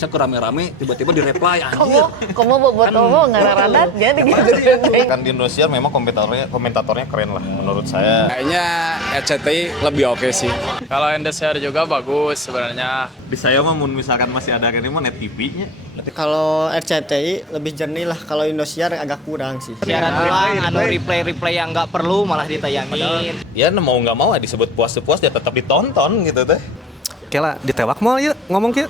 Saya rame-rame tiba-tiba di reply anjir. Kamu bobotoh ngararadat jadi gitu. Kan di Indonesia memang komentatornya keren lah menurut saya. Kayaknya RCTI lebih oke sih. Kalau Indosiar juga bagus sebenarnya. Di saya mah misalkan masih ada kan mah net TV-nya. Kalau RCTI lebih jernih lah, kalau Indosiar agak kurang sih. Siaran ulang, anu replay yang nggak perlu malah ditayangin. Ya mau nggak mau disebut puas-puas dia tetap ditonton gitu teh. Kela ditewak mau yuk ngomong yuk.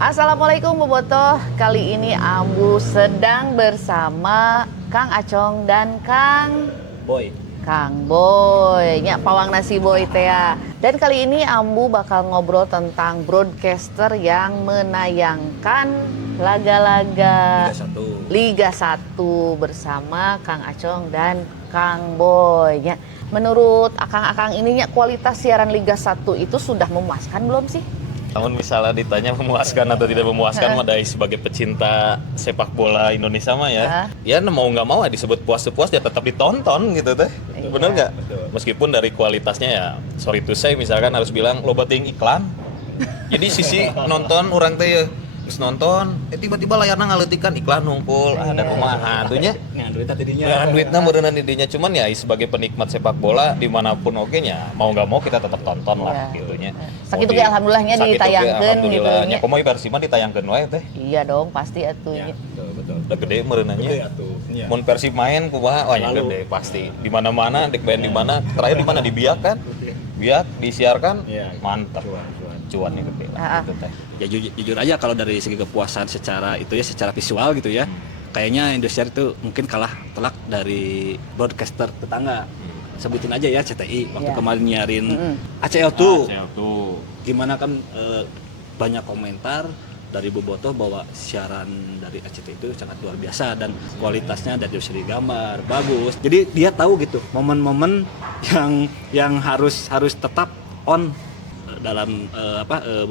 Assalamualaikum bobotoh. Kali ini Ambu sedang bersama Kang Acong dan Kang Boy. Nya pawang nasi boy teh. Dan kali ini Ambu bakal ngobrol tentang broadcaster yang menayangkan laga-laga Liga 1 bersama Kang Acong dan Kang Boy. Ya, menurut akang-akang ininya kualitas siaran Liga 1 itu sudah memuaskan belum sih? Namun misalnya ditanya memuaskan atau tidak memuaskan mah dari sebagai pecinta sepak bola Indonesia mah ya mau nggak mau disebut puas-puas dia tetap ditonton gitu teh. Bener nggak? Meskipun dari kualitasnya ya sorry to say misalkan harus bilang loba ting iklan. Jadi sisi nonton orang teh ya terus nonton tiba-tiba layarnya ngaletikan iklan nungkul ada kumaha atunya Ngan duit tadinya. ngan duitna berenang didinya cuman ya sebagai penikmat sepak bola dimanapun oke nya mau nggak mau kita tetap tonton lah gitunya. Sakitu ge alhamdulillahnya ditayangkeun gitu nya. Kumaha versi mah ditayangkeun wae teh. Iya dong, pasti atuh. Ya, betul. Udah gede merenanya. Mun Persib main kumaha ya gede pasti. Di mana-mana dek main di mana terakhir di mana di Biak kan? Biak disiarkan mantap. Cuannya gede lah gitu teh. Ya jujur aja kalau dari segi kepuasan secara itu ya secara visual gitu ya. Kayaknya Indosiar itu mungkin kalah telak dari broadcaster tetangga. Sebutin aja ya CTI waktu kemarin nyiarin ACL tuh. Gimana kan banyak komentar dari Bobotoh bahwa siaran dari ACT itu sangat luar biasa dan kualitasnya dari segi gambar bagus. Jadi dia tahu gitu momen-momen yang harus tetap on dalam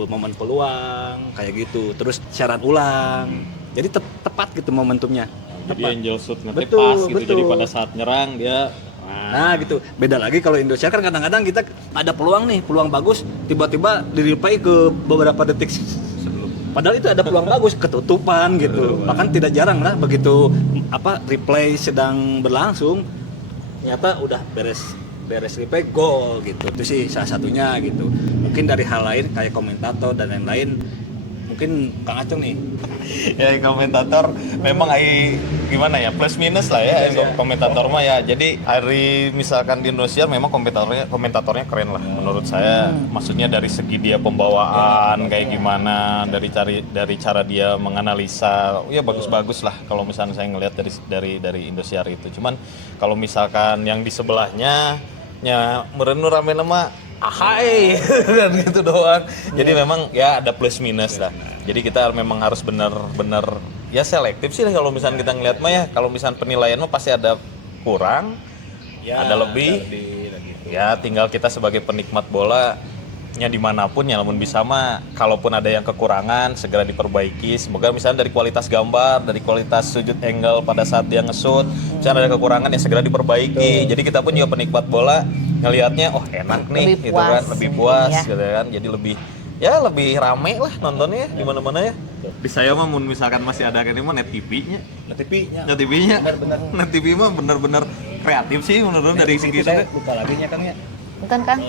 momen peluang kayak gitu. Terus siaran ulang. Jadi tepat gitu momentumnya. Jadi Angel Shoot ngeteh Betul, pas gitu. betul. Jadi pada saat nyerang dia Nah gitu, beda lagi kalau Indosiar kan kadang-kadang kita ada peluang bagus, tiba-tiba di-replay ke beberapa detik sebelum. Padahal itu ada peluang bagus, ketutupan gitu. Bahkan tidak jarang lah begitu replay sedang berlangsung, ternyata udah beres replay gol gitu. Itu sih salah satunya gitu. Mungkin dari hal lain kayak komentator dan lain-lain. Mungkin Kang Acong nih. ya komentator memang gimana ya plus minus lah ya komentator mah ya. Jadi hari misalkan di Indonesia memang komentatornya keren lah menurut saya. Maksudnya dari segi dia pembawaan kayak gimana, dari cara dia menganalisa ya bagus-bagus lah kalau misalnya saya ngelihat dari Indosiar itu. Cuman kalau misalkan yang di sebelahnya nya merenu rame nama ahai dan gitu doang. Jadi memang ya ada plus minus lah. Jadi kita memang harus benar-benar ya selektif sih kalau misalnya kita ngeliat mah ya. Kalau misalnya penilaian mah pasti ada kurang, ya, ada lebih. Ya tinggal kita sebagai penikmat bola nya dimanapun ya namun bisa mah kalaupun ada yang kekurangan segera diperbaiki. Semoga misalnya dari kualitas gambar, dari kualitas sudut angle pada saat dia nge-shoot misalnya ada kekurangan ya segera diperbaiki. Jadi kita pun juga penikmat bola ngelihatnya oh enak nih lebih gitu puas, kan, lebih puas ya. gitu kan. Jadi lebih rame lah nontonnya di mana-mana ya. Di saya mah misalkan masih ada kan mah net TV-nya. Net TV-nya. Net TV mah benar-benar kreatif sih menurut dari segi itu. Lupa lagi nya Kang ya. Bukan kan?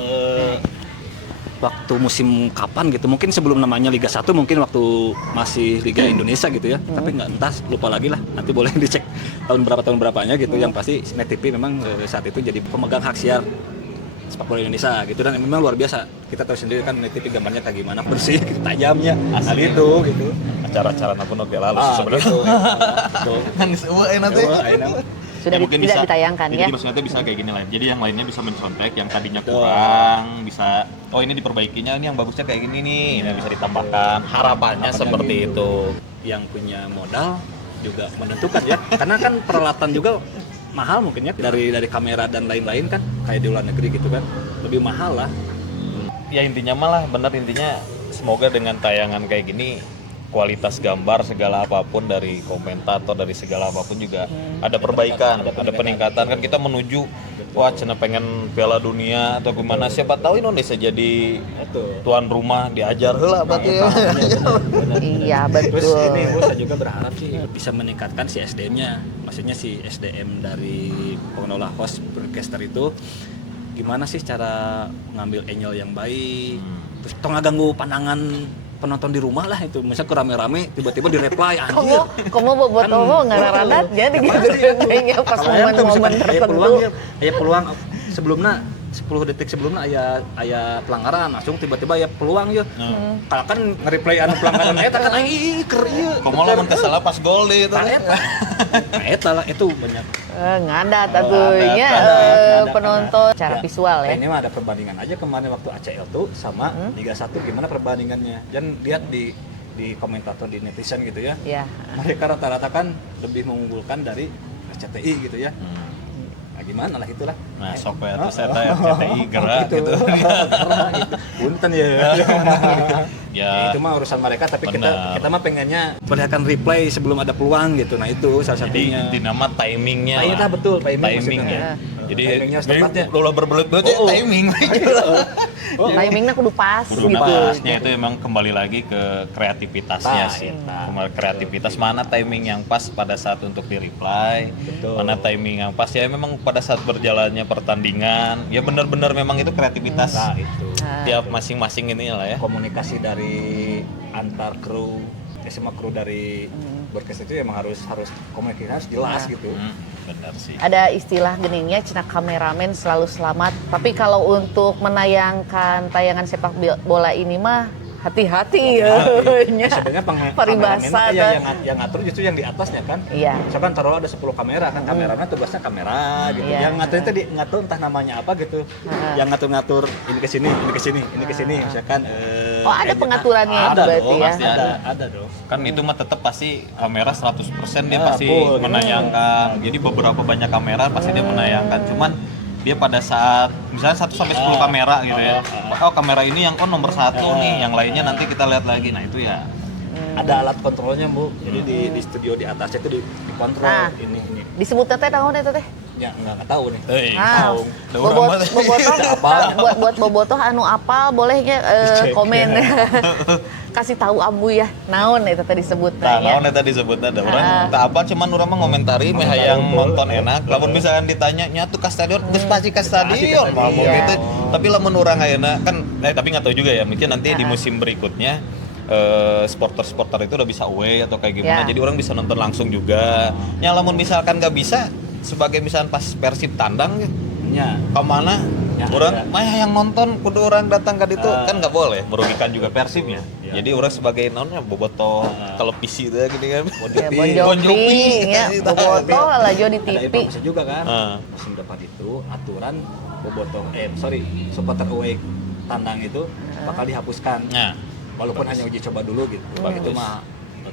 Waktu musim kapan gitu, mungkin sebelum namanya Liga 1 mungkin waktu masih Liga Indonesia gitu ya, tapi nggak entah lupa lagi lah, nanti boleh dicek tahun berapanya gitu. Yang pasti Net TV memang saat itu jadi pemegang hak siar sepak bola Indonesia gitu dan memang luar biasa. Kita tahu sendiri kan Net TV gambarnya kayak gimana, bersih, tajamnya, asal itu gitu. Acara-acara napun oke lalu sebenarnya. Gitu. Kan semua enak tuh. Sudah Ya, mungkin tidak bisa, ditayangkan jadi ya. maksudnya bisa kayak gini lah. Jadi yang lainnya bisa mencontek, yang tadinya kurang bisa oh ini diperbaikinya, ini yang bagusnya kayak gini nih, ini bisa ditambahkan. Harapannya seperti itu. Yang punya modal juga menentukan ya, karena kan peralatan juga mahal mungkin ya dari kamera dan lain-lain kan kayak di luar negeri gitu kan lebih mahal lah. Ya intinya malah benar intinya semoga dengan tayangan kayak gini kualitas gambar segala apapun dari komentator dari segala apapun juga ada perbaikan, ada peningkatan kan kita menuju wah cina pengen Piala Dunia atau gimana siapa tahu Indonesia jadi tuan rumah diajar heula berarti ya. Iya Terus betul. ini Bu, saya juga berharap sih bisa meningkatkan si SDM-nya. Maksudnya si SDM dari pengelola host broadcaster itu gimana sih cara ngambil angle yang baik. Terus tong ngaganggu pandangan penonton di rumah lah itu. Misalnya rame-rame tiba-tiba di-reply anjir. Kamu bobotoh ngararanat jadi gitu kayaknya pas momen-momen tertentu. Aya peluang sebelumnya 10 detik sebelumnya aya pelanggaran langsung tiba-tiba aya peluang ya. Kalau kan nge-reply anu pelanggaran eta kan ih keur ieu. Komo lamun teu salah pas gol deui itu. Eta lah itu banyak. Ngadat atunya penonton secara visual ya. Ini mah ada perbandingan aja kemarin waktu ACL tuh sama Liga 1 gimana perbandingannya. Dan lihat di komentator di netizen gitu ya. Iya. Mereka rata-rata kan lebih mengunggulkan dari RCTI gitu ya. Nah, gimana lah itulah. Nah, sok we atuh saya RCTI gerak gitu. Punten ya. Ya, Itu mah urusan mereka tapi benar. kita mah pengennya perlihatkan replay sebelum ada peluang gitu. Nah, itu salah jadi satunya. dinama timingnya Nah, iya, betul, timing ya. Jadi Timingnya harus tepat ya. ulah berbelit-belit timing. Timingnya kudu pas Kudu gitu. pasnya itu emang kembali lagi ke kreativitasnya Nah, sih. iya. Kembali kreativitas mana timing yang pas pada saat untuk di-reply, mana timing yang pas ya memang pada saat berjalannya pertandingan. Ya benar-benar memang itu kreativitas. Nah, itu. Tiap masing-masing ini lah ya. Komunikasi dari antar kru semua kru dari broadcast itu emang harus komunikasi harus jelas gitu. Benar sih. Ada istilah geningnya cina kameramen selalu selamat. Tapi kalau untuk menayangkan tayangan sepak bola ini mah hati-hati ya. Sebenarnya Peribahasa ya, yang ngatur justru yang di atasnya kan. Iya. Misalkan taruh ada 10 kamera kan kameranya tugasnya kamera gitu. Iya. Yang ngatur itu ngatur entah namanya apa gitu. Yang ngatur-ngatur ini ke sini, ini ke sini, ini ke sini misalkan Oh, ada pengaturannya Ada berarti dong, ya. pasti ada dong. Kan itu mah tetap pasti kamera 100% dia pasti full. menayangkan. Jadi beberapa banyak kamera pasti dia menayangkan. Cuman dia pada saat misalnya 1 sampai 10 kamera gitu ya. Oh, kamera ini yang nomor 1 nih, yang lainnya nanti kita lihat lagi. Nah, itu ya. Ada alat kontrolnya, Bu. Jadi di studio di atasnya itu dikontrol Nah. ini. Disebut teh naon eta teh? Ya enggak tahu nih. Ah, Ada orang bobotoh buat bobotoh anu apal boleh ge komen. Kasih tahu Ambu ya. Naon eta tadi disebut Nah, naon eta disebutna ada orang tak apa cuman urang mah ngomentari meh hayang nonton enak. Lamun misalkan ditanya nya tuh ka stadion geus pasti ka stadion mau gitu. Tapi lamun urang ayeuna kan tapi enggak tahu juga ya, mungkin nanti di musim berikutnya supporter itu udah bisa away atau kayak gimana. Ya. Jadi orang bisa nonton langsung juga. Yang lamun misalkan nggak bisa sebagai misalkan pas Persib tandang Ya. kemana Ya, orang ada. mah yang nonton kudu orang datang ke itu kan nggak boleh merugikan juga Persibnya. Ya. Jadi orang sebagai nonnya bobotoh televisi itu gini kan. Ya, Bon Bon Jovi. Jovi ya, bobotoh lah jo di Ada TV. informasi juga kan. Musim depan itu aturan bobotoh supporter away tandang itu bakal dihapuskan. Nah, Walaupun hanya uji coba dulu gitu. Itu mah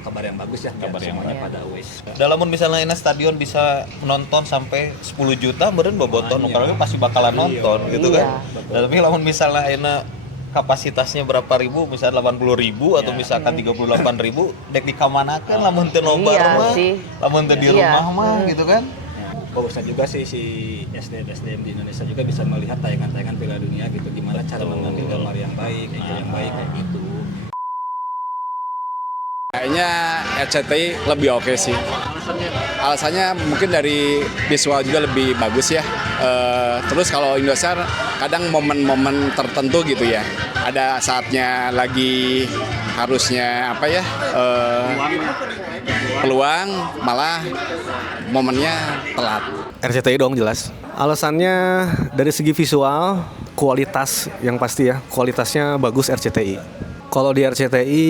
kabar yang bagus ya. Kabar yang semuanya pada away. dalam misalnya ini stadion bisa menonton sampai 10 juta, meureun bobotoh nu kalau pasti bakalan nonton gitu kan. Tapi lamun misalnya ini kapasitasnya berapa ribu, misalnya 80.000 atau misalkan 38.000, dek dikamanakeun lamun teu nobar Iya mah, sih. lamun teu di Iya. rumah mah gitu kan. Bagusnya juga sih si SDM di Indonesia juga bisa melihat tayangan-tayangan Piala Dunia gitu, gimana cara mengambil gambar yang baik, yang baik kayak gitu. Kayaknya RCTI lebih oke sih. Alasannya mungkin dari visual juga lebih bagus ya. Terus kalau Indosiar kadang momen-momen tertentu gitu ya. Ada saatnya lagi harusnya apa ya? Peluang malah momennya telat. RCTI dong jelas. Alasannya dari segi visual, kualitas yang pasti ya, kualitasnya bagus RCTI. Kalau di RCTI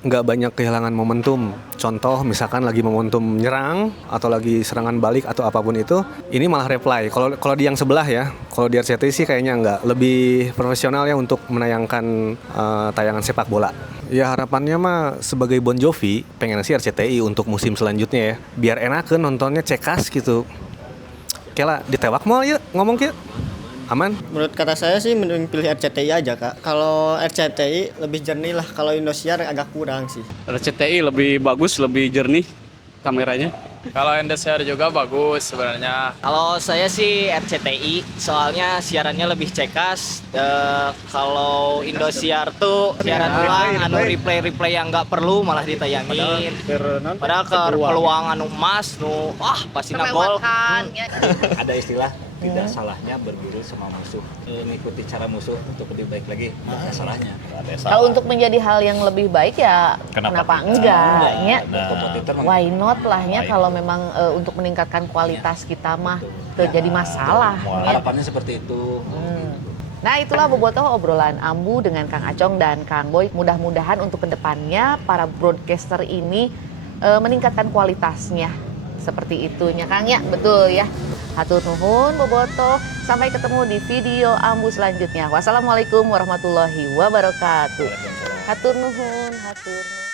nggak banyak kehilangan momentum. Contoh misalkan lagi momentum nyerang atau lagi serangan balik atau apapun itu, ini malah reply. Kalau di yang sebelah ya, kalau di RCTI sih kayaknya nggak. Lebih profesional ya untuk menayangkan tayangan sepak bola. Ya harapannya mah sebagai Bon Jovi pengen sih RCTI untuk musim selanjutnya ya. Biar enakeun nontonnya cekas gitu. Kela ditewak mau yuk ngomong yuk. Aman? Menurut kata saya sih mending pilih RCTI aja Kak. Kalau RCTI lebih jernih lah, kalau Indosiar agak kurang sih. RCTI lebih bagus, lebih jernih kameranya. Kalau Indosiar juga bagus sebenarnya. Kalau saya sih RCTI, soalnya siarannya lebih cekas. Kalau Indosiar tuh siaran ulang, replay yang nggak perlu malah ditayangin. Padahal ke peluang emas, pasti nagol. Kelewatan, ya. Ada istilah tidak salahnya berburu sama musuh, mengikuti cara musuh untuk lebih baik lagi, tidak salahnya. Kalau untuk menjadi hal yang lebih baik ya kenapa enggak ya? Kompetitor Why not lah ya kalau memang untuk meningkatkan kualitas kita mah terjadi masalah ya. harapannya seperti itu. Nah itulah bobotoh obrolan Ambu dengan Kang Acong dan Kang Boy. Mudah-mudahan untuk kedepannya para broadcaster ini meningkatkan kualitasnya. Seperti itunya Kang ya, betul ya. Hatur nuhun bobotoh. Sampai ketemu di video Ambu selanjutnya. Wassalamualaikum warahmatullahi wabarakatuh. Hatur nuhun, hatur nuhun.